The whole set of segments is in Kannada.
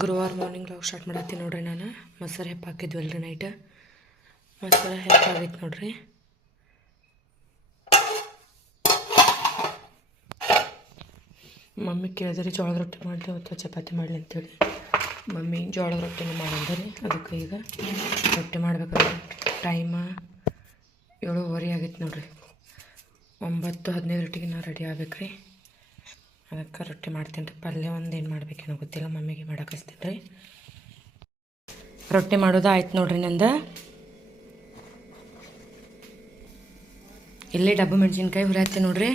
ಗುರುವಾರ ಮಾರ್ನಿಂಗ್ ಲಾಗ್ ಸ್ಟಾರ್ಟ್ ಮಾಡತ್ತೀನಿ ನೋಡ್ರಿ ನಾನು. ಮೊಸರು ಹೆಪ್ಪ ಹಾಕಿದ್ವಲ್ರಿ ನೈಟ್ ಮೊಸರು ಹೆಪ್ಪು ಆಗೈತೆ ನೋಡ್ರಿ. ಮಮ್ಮಿ ಕೇಳಿದ್ರಿ ಜೋಳದ ರೊಟ್ಟಿ ಮಾಡಲಿ ಅಥವಾ ಚಪಾತಿ ಮಾಡಲಿ ಅಂತೇಳಿ. ಮಮ್ಮಿ ಜೋಳದ ರೊಟ್ಟಿನೇ ಮಾಡಂದ್ರಿ. ಅದಕ್ಕೆ ಈಗ ರೊಟ್ಟಿ ಮಾಡ್ಬೇಕಾದ್ರೆ ಟೈಮ ಏಳುವರೆ ಆಗೈತೆ ನೋಡ್ರಿ. ಒಂಬತ್ತು ಹದಿನೈದು ರೊಟ್ಟಿಗೆ ನಾ ರೆಡಿ ಆಗ್ಬೇಕ್ರಿ. ಅದಕ್ಕೆ ರೊಟ್ಟಿ ಮಾಡ್ತೀನಿ ರೀ ಪಲ್ಯ ಒಂದು ಏನು ಮಾಡ್ಬೇಕೇನೋ ಗೊತ್ತಿಲ್ಲ, ಮಮ್ಮಿಗೆ ಹಚ್ತೀನಿ ರೀ ರೊಟ್ಟಿ ಮಾಡೋದು ಆಯ್ತು ನೋಡ್ರಿ ನಂದು. ಇಲ್ಲಿ ಡಬ್ಬು ಮೆಣಸಿನ್ಕಾಯಿ ಹುರಿಯತ್ತೆ ನೋಡ್ರಿ.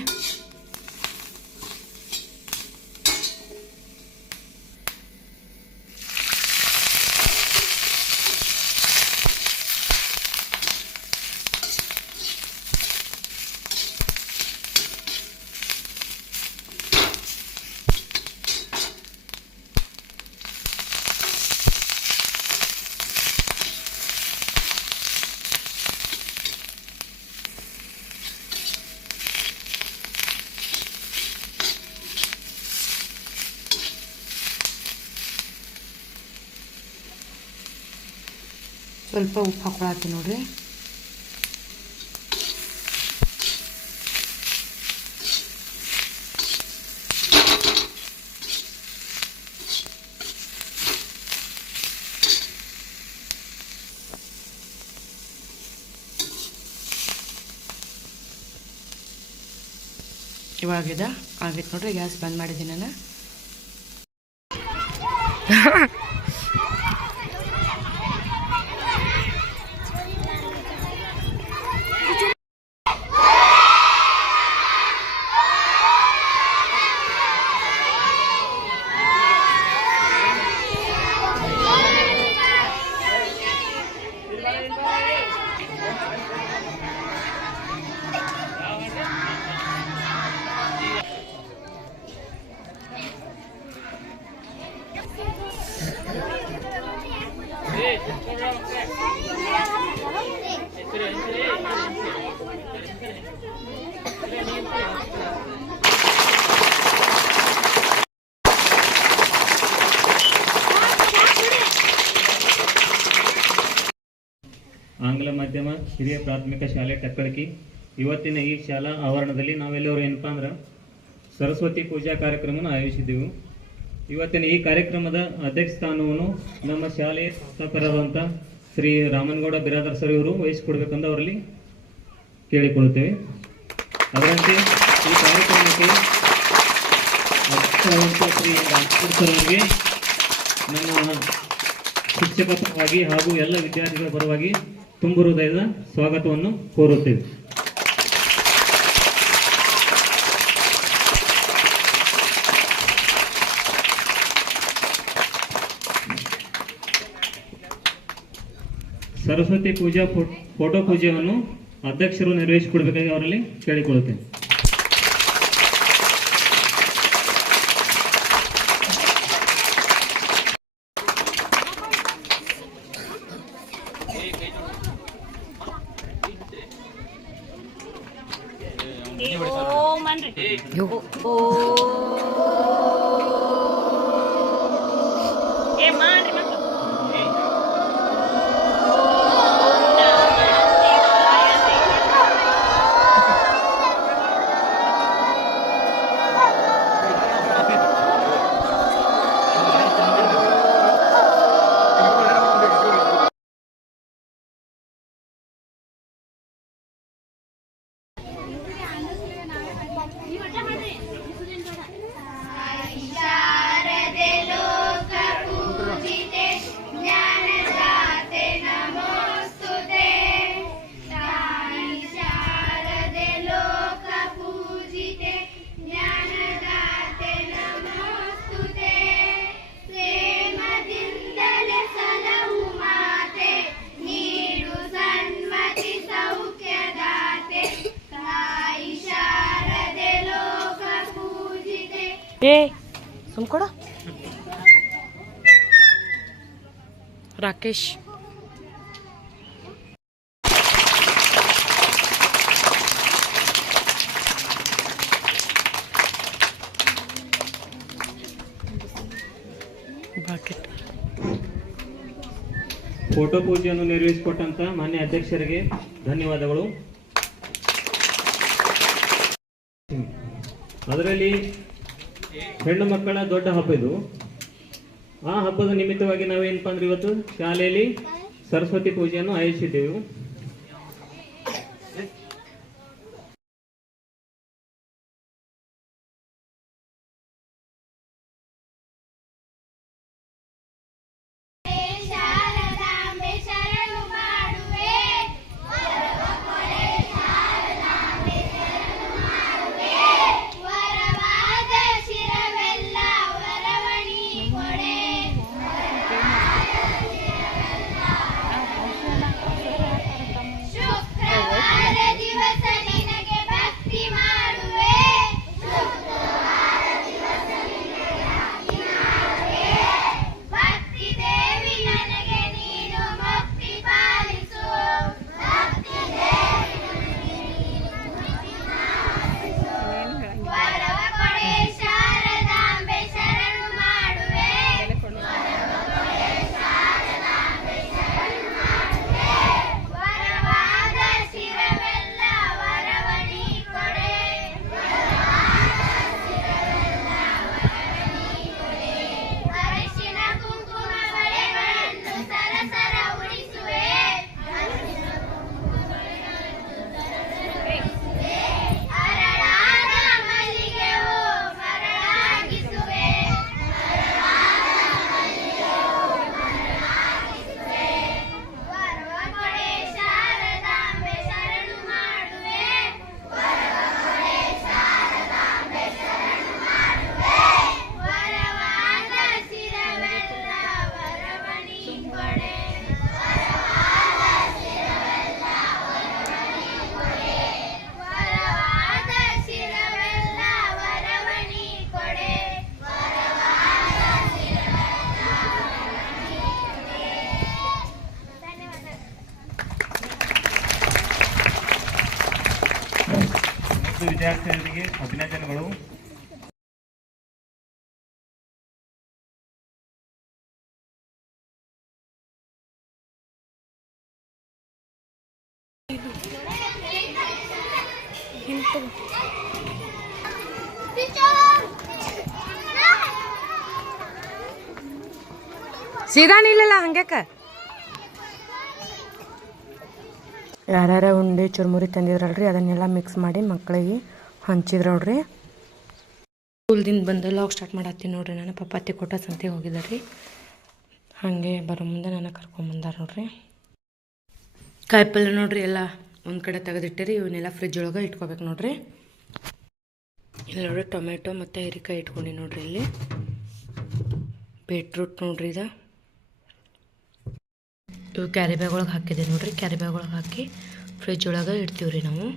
ಸ್ವಲ್ಪ ಉಪ್ಪು ಹಾಕೊಳತ್ತೀನಿ ನೋಡ್ರಿ. ಇವಾಗಿದೆ ಆಗೈತೆ ನೋಡ್ರಿ ಗ್ಯಾಸ್ ಬಂದ್ ಮಾಡಿದ್ದೀನಿ ನಾನು. ಆಂಗ್ಲ ಮಾಧ್ಯಮ, ಹಿರಿಯ ಪ್ರಾಥಮಿಕ ಶಾಲೆ ಟಕ್ಕಳಕಿ ಇವತ್ತಿನ ಈ ಶಾಲಾ ಆವರಣದಲ್ಲಿ ನಾವೆಲ್ಲರೂ ಏನಪ್ಪಾ ಅಂದ್ರೆ, ಸರಸ್ವತಿ ಪೂಜಾ ಕಾರ್ಯಕ್ರಮವನ್ನು ಆಯೋಜಿಸಿದ್ದೆವು ಇವತ್ತಿನ ಈ ಕಾರ್ಯಕ್ರಮದ ಅಧ್ಯಕ್ಷ ಸ್ಥಾನವನ್ನು ನಮ್ಮ ಶಾಲೆಯ ಸಂಸ್ಥಾಪಕರಾದಂಥ ಶ್ರೀ ರಾಮನಗೌಡ ಬಿರಾದರ್ ಸರ್ ಇವರು ವಹಿಸಿಕೊಡ್ಬೇಕಂತ ಅವರಲ್ಲಿ ಕೇಳಿಕೊಳ್ಳುತ್ತೇವೆ. ಅದರಂತೆ ಈ ಕಾರ್ಯಕ್ರಮಕ್ಕೆ ಶ್ರೀ ರಾಮಪುರ್ ಸರ್ ಅವರಿಗೆ ನಮ್ಮ ಶಿಕ್ಷಕ ಪರವಾಗಿ ಹಾಗೂ ಎಲ್ಲ ವಿದ್ಯಾರ್ಥಿಗಳ ಪರವಾಗಿ ತುಂಬು ಹೃದಯದ ಸ್ವಾಗತವನ್ನು ಕೋರುತ್ತೇವೆ. ಸರಸ್ವತಿ ಪೂಜಾ ಫೋಟೋ ಪೂಜೆಯನ್ನು ಅಧ್ಯಕ್ಷರು ನಿರ್ವಹಿಸಿಕೊಡ್ಬೇಕಾಗಿ ಅವರಲ್ಲಿ ಕೇಳಿಕೊಳ್ಳುತ್ತೇನೆ. ಯೋ ಏ ಸುಮ್ಕೊಡ ರಾಕೇಶ್. ಫೋಟೋ ಪೂಜೆಯನ್ನು ನೆರವೇರಿಸಿಕೊಟ್ಟಂತ ಮಾನ್ಯ ಅಧ್ಯಕ್ಷರಿಗೆ ಧನ್ಯವಾದಗಳು. ಅದರಲ್ಲಿ ಹೆಣ್ಣು ಮಕ್ಕಳ ದೊಡ್ಡ ಹಬ್ಬ ಇದು. ಆ ಹಬ್ಬದ ನಿಮಿತ್ತವಾಗಿ ನಾವೇನಪ್ಪ ಅಂದ್ರೆ ಇವತ್ತು ಶಾಲೆಯಲ್ಲಿ ಸರಸ್ವತಿ ಪೂಜೆಯನ್ನು ಆಯೋಜಿಸಿದ್ದೆವು. ವಿದ್ಯಾರ್ಥಿಗಳಿಗೆ ಅಭಿನಂದನೆಗಳು. ಸೀದಾ ನಿಲ್ಲಲ್ಲ ಹಂಗ್ಯಾಕ? ಯಾರ್ಯಾರ ಉಂಡೆ ಚುರುಮುರಿ ತಂದಿದ್ರಲ್ರಿ ಅದನ್ನೆಲ್ಲ ಮಿಕ್ಸ್ ಮಾಡಿ ಮಕ್ಕಳಿಗೆ ಹಂಚಿದ್ರು ನೋಡ್ರಿ ಸ್ಕೂಲ್ದಿಂದ ಬಂದು ಲಾಗ್ ಸ್ಟಾರ್ಟ್ ಮಾಡತ್ತೀನಿ ನೋಡ್ರಿ. ನಾನು ಪಪ್ಪಾತಿ ಕೊಟ್ಟ ಸಂತೆಗೆ ಹೋಗಿದ್ದಾರೆ ಹಾಗೆ ಬರೋ ಮುಂದೆ ನಾನು ಕರ್ಕೊಂಬಂದಾರ ನೋಡ್ರಿ ಕಾಯಿಪಲ್ಲೆ ನೋಡ್ರಿ, ಎಲ್ಲ ಒಂದು ಕಡೆ ತೆಗೆದಿಟ್ಟಿರಿ, ಇವನ್ನೆಲ್ಲ ಫ್ರಿಜ್ ಒಳಗೆ ಇಟ್ಕೋಬೇಕು ನೋಡ್ರಿ. ಇಲ್ಲಿ ನೋಡ್ರಿ ಟೊಮೆಟೊ ಮತ್ತು ಹೀರಿಕಾಯಿ ಇಟ್ಕೊಂಡು ನೋಡ್ರಿ ಇಲ್ಲಿ. ಬೀಟ್ರೂಟ್ ನೋಡ್ರಿ ಇದು. ಇವು ಕ್ಯಾರಿ ಬ್ಯಾಗ್ ಒಳಗೆ ಹಾಕಿದೆ ನೋಡ್ರಿ. ಕ್ಯಾರಿ ಬ್ಯಾಗ್ ಒಳಗೆ ಹಾಕಿ ಫ್ರಿಜ್ ಒಳಗೆ ಇಡ್ತೀವಿ ರೀ ನಾವು.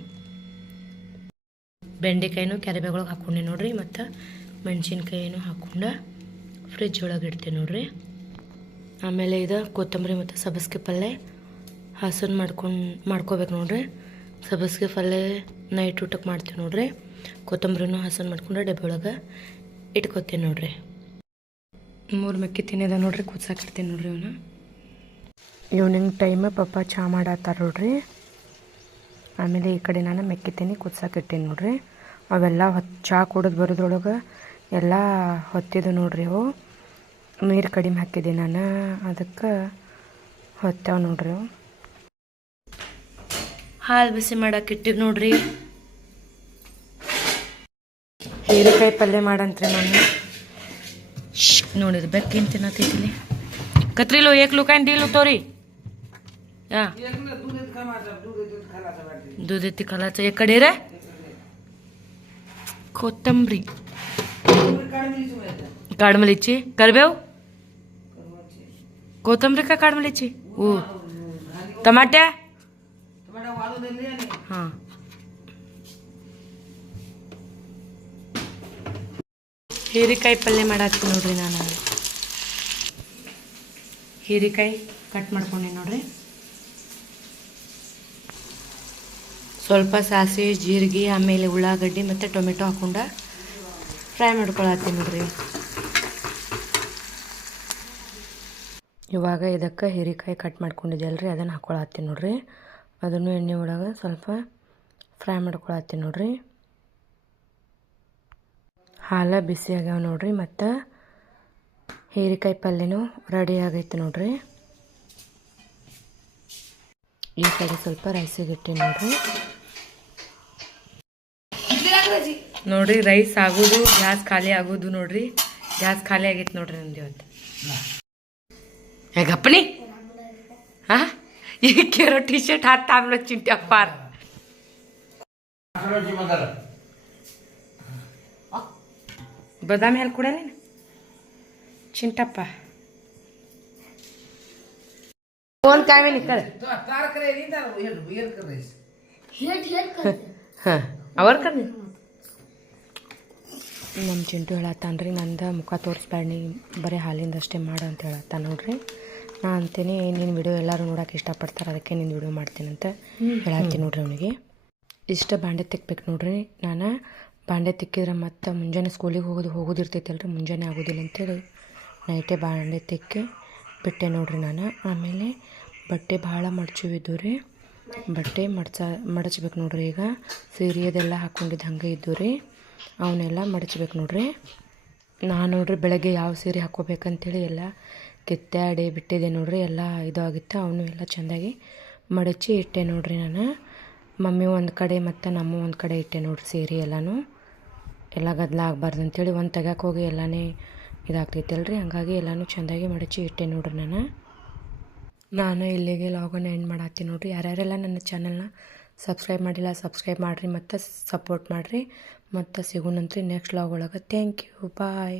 ಬೆಂಡೆಕಾಯಿನೂ ಕ್ಯಾರಿ ಬ್ಯಾಗ್ ಒಳಗೆ ಹಾಕ್ಕೊಂಡೆ ನೋಡ್ರಿ, ಮತ್ತು ಮೆಣಸಿನ್ಕಾಯಿನೂ ಹಾಕ್ಕೊಂಡು ಫ್ರಿಜ್ ಒಳಗೆ ಇಡ್ತೆ ನೋಡ್ರಿ. ಆಮೇಲೆ ಇದು ಕೊತ್ತಂಬರಿ ಮತ್ತು ಸಬ್ಬಸ್ಗೆ ಪಲ್ಯ ಹಸನ್ ಮಾಡ್ಕೊಂಡು, ಮಾಡ್ಕೋಬೇಕು ನೋಡ್ರಿ. ಸಬ್ಬಸ್ಗೆ ಪಲ್ಯ ನೈಟ್ ಊಟಕ್ಕೆ ಮಾಡ್ತೀವಿ ನೋಡ್ರಿ. ಕೊತ್ತಂಬರಿನೂ ಹಸನ್ ಮಾಡ್ಕೊಂಡು ಡಬ್ಬಿ ಒಳಗೆ ಇಟ್ಕೋತೀನಿ ನೋಡ್ರಿ. ಮೂರು ಮೆಕ್ಕಿ ತಿನ್ನಿದ ನೋಡ್ರಿ ಕುದ್ಸಾಕಿರ್ತೀನಿ ನೋಡ್ರಿ ಇವನ್ನ ಈವ್ನಿಂಗ್ ಟೈಮ್ ಪಪ್ಪ ಚಹಾ ಮಾಡತ್ತಾರ ನೋಡ್ರಿ. ಆಮೇಲೆ ಈ ಕಡೆ ನಾನು ಮೆಕ್ಕಿ ತಿನ್ನಿ ಕುದ್ಸಾಕಿಟ್ಟೀನಿ ನೋಡ್ರಿ. ಅವೆಲ್ಲ ಹೊತ್ತು ಚಹಾ ಕುಡಿದು ಬರೋದ್ರೊಳಗೆ ಎಲ್ಲ ಹೊತ್ತಿದ್ದು ನೋಡ್ರಿ ಅವು. ನೀರು ಕಡಿಮೆ ಹಾಕಿದ್ದೆ ನಾನು ಅದಕ್ಕೆ ಹೊತ್ತವ ನೋಡ್ರಿ ಅವು. ಹಾಲು ಬಿಸಿ ಮಾಡಕ್ಕೆ ನೋಡ್ರಿ. ಹೀರೆಕಾಯಿ ಪಲ್ಯ ಮಾಡಂತ್ರಿ ನಾನು. ನೋಡಿರಿ ಬೆಕ್ಕೇನು ತಿನ್ನತೈತಿಲಿ ಕತ್ರಿಲು ಏಕ್ ಲುಕಾಯ್ನ ಡೀಲ್ ತೋರಿ. ಹಾಂ ದೂಧೆತ್ತಿ ಕಲಾಚ ಎಕ್ಕಡೆ ರೇ కొత్తంబరి. కాడమలు ఇచ్చి కరివేవు? కొత్తంబరికా కాడమలు ఇచ్చి ఓ టమాటా? ಹೀರೆಕಾಯಿ ಪಲ್ಯ ಮಾಡಾಕ್ತೀನಿ ನೋಡ್ರಿ ನಾನು ಹೀರೆಕಾಯಿ ಕಟ್ ಮಾಡ್ಕೊಂಡೆ ನೋಡ್ರಿ ಸ್ವಲ್ಪ ಸಾಸಿವೆ, ಜೀರಿಗೆ, ಆಮೇಲೆ ಉಳ್ಳಾಗಡ್ಡಿ ಮತ್ತು ಟೊಮೆಟೊ ಹಾಕೊಂಡು ಫ್ರೈ ಮಾಡ್ಕೊಳತ್ತೀನಿ ನೋಡ್ರಿ. ಇವಾಗ ಇದಕ್ಕೆ ಹೀರೆಕಾಯಿ ಕಟ್ ಮಾಡ್ಕೊಂಡಿದ್ದೆಲ್ಲ ರೀ ಅದನ್ನು ಹಾಕ್ಕೊಳತ್ತೀನಿ ನೋಡ್ರಿ. ಅದನ್ನು ಎಣ್ಣೆ ಒಳಗೆ ಸ್ವಲ್ಪ ಫ್ರೈ ಮಾಡ್ಕೊಳತ್ತೀನಿ ನೋಡ್ರಿ. ಹಾಲು ಬಿಸಿ ಆಗ್ಯಾವ ನೋಡ್ರಿ, ಮತ್ತು ಹೀರೆಕಾಯಿ ಪಲ್ಯನೂ ರೆಡಿ ಆಗೈತೆ ನೋಡ್ರಿ. ಈ ಕಡೆ ಸ್ವಲ್ಪ ರೈಸಿಗೆ ಇಟ್ಟೆ ನೋಡ್ರಿ. ನೋಡ್ರಿ ರೈಸ್ ಆಗೋದು ಗ್ಯಾಸ್ ಖಾಲಿ ಆಗೋದು ನೋಡ್ರಿ. ಗ್ಯಾಸ್ ಖಾಲಿ ಆಗೈತೆ ನೋಡ್ರಿ ನಂದು ಇವತ್ತು. ಹೇಗಪ್ಪನಿ ಹಾ ಈಗ ಕೇರೋ ಟಿ ಶರ್ಟ್ ಹಾತ್ ಆಮೇಲೆ ಚಿಂಟಿ ಅಪ್ಪಾರ ಬದಾಮಿ ಹಾಲು ಕುಡಲೇನು ಚಿಂಟಪ್ಪ ಫೋನ್ ಕಾಯ್ವೆ ನಿಕ್ಕಳ ಹಾಂ ಅವ್ರ ಕರ್ನಿ ನಮ್ಮ ಚಿಂಟು ಹೇಳತ್ತಾನ್ರಿ ನಂದು ಮುಖ ತೋರಿಸ್ಬೇಡಿ ಬರೀ ಹಾಲಿಂದ ಅಷ್ಟೇ ಮಾಡು ಅಂತ ಹೇಳತ್ತಾನ ನೋಡ್ರಿ. ನಾ ಅಂತೀನಿ ನಿನ್ನ ವಿಡಿಯೋ ಎಲ್ಲರೂ ನೋಡೋಕೆ ಇಷ್ಟಪಡ್ತಾರೆ ಅದಕ್ಕೆ ನಿನ್ನ ವಿಡಿಯೋ ಮಾಡ್ತೀನಿ ಅಂತ ಹೇಳತ್ತೀನಿ ನೋಡ್ರಿ ಅವನಿಗೆ. ಇಷ್ಟ ಬಾಂಡೆ ತಿಕ್ಬೇಕು ನೋಡ್ರಿ ನಾನು ಬಾಂಡೆ ತಿಕ್ಕಿದ್ರೆ ಮತ್ತೆ ಮುಂಜಾನೆ ಸ್ಕೂಲಿಗೆ ಹೋಗೋದು ಹೋಗೋದಿರ್ತೈತಲ್ರಿ ಮುಂಜಾನೆ ಆಗೋದಿಲ್ಲ ಅಂತೇಳಿ ನೈಟೇ ಬಾಂಡೆ ತಿಕ್ಕಿ ಬಿಟ್ಟೆ ನೋಡ್ರಿ ನಾನು. ಆಮೇಲೆ ಬಟ್ಟೆ ಭಾಳ ಮಡ್ಚಿವಿದ್ದು ರೀ ಬಟ್ಟೆ ಮಡ್ಚ ಮಡಚ್ಬೇಕು ನೋಡ್ರಿ ಈಗ ಸೀರೆಯದೆಲ್ಲ ಹಾಕ್ಕೊಂಡಿದ್ದು ಹಂಗೆ ಇದ್ದು ರೀ. ಅವನ್ನೆಲ್ಲ ಮಡಚ್ಬೇಕು ನೋಡ್ರಿ. ನಾನು ನೋಡ್ರಿ ಬೆಳಗ್ಗೆ ಯಾವ ಸೀರೆ ಹಾಕ್ಕೋಬೇಕಂತೇಳಿ ಎಲ್ಲ ಕಿತ್ತಾಡಿ ಬಿಟ್ಟಿದೆ ನೋಡ್ರಿ, ಎಲ್ಲ ಇದಾಗಿತ್ತು. ಅವನು ಎಲ್ಲ ಚೆಂದಾಗಿ ಮಡಚಿ ಇಟ್ಟೆ ನೋಡ್ರಿ ನಾನು. ಮಮ್ಮಿ ಒಂದು ಕಡೆ ಮತ್ತು ನಮ್ಮ ಒಂದು ಕಡೆ ಇಟ್ಟೆ ನೋಡ್ರಿ ಸೀರೆ ಎಲ್ಲನೂ. ಎಲ್ಲ ಗದ್ದಲ ಆಗಬಾರ್ದು ಅಂತೇಳಿ ಒಂದು ತೆಗ್ಯಾಕೆ ಹೋಗಿ ಎಲ್ಲನೇ ಇದಾಗ್ತೈತಲ್ರಿ. ಹಂಗಾಗಿ ಎಲ್ಲನೂ ಚೆಂದಾಗಿ ಮಡಚಿ ಇಟ್ಟೆ ನೋಡ್ರಿ ನಾನು. ನಾನು ಇಲ್ಲಿಗೆ ಲಾಗನ್ ಎಂಡ್ ಮಾಡಾತ್ತೀನಿ ನೋಡ್ರಿ. ಯಾರ್ಯಾರೆಲ್ಲ ನನ್ನ ಚಾನಲ್ನ ಸಬ್ಸ್ಕ್ರೈಬ್ ಮಾಡಿಲ್ಲ ಸಬ್ಸ್ಕ್ರೈಬ್ ಮಾಡಿರಿ, ಮತ್ತು ಸಪೋರ್ಟ್ ಮಾಡಿರಿ. ಮತ್ತು ಸಿಗೋಣಂತ್ರಿ ನೆಕ್ಸ್ಟ್ ಲಾಗ್ ಒಳಗೆ. Thank you bye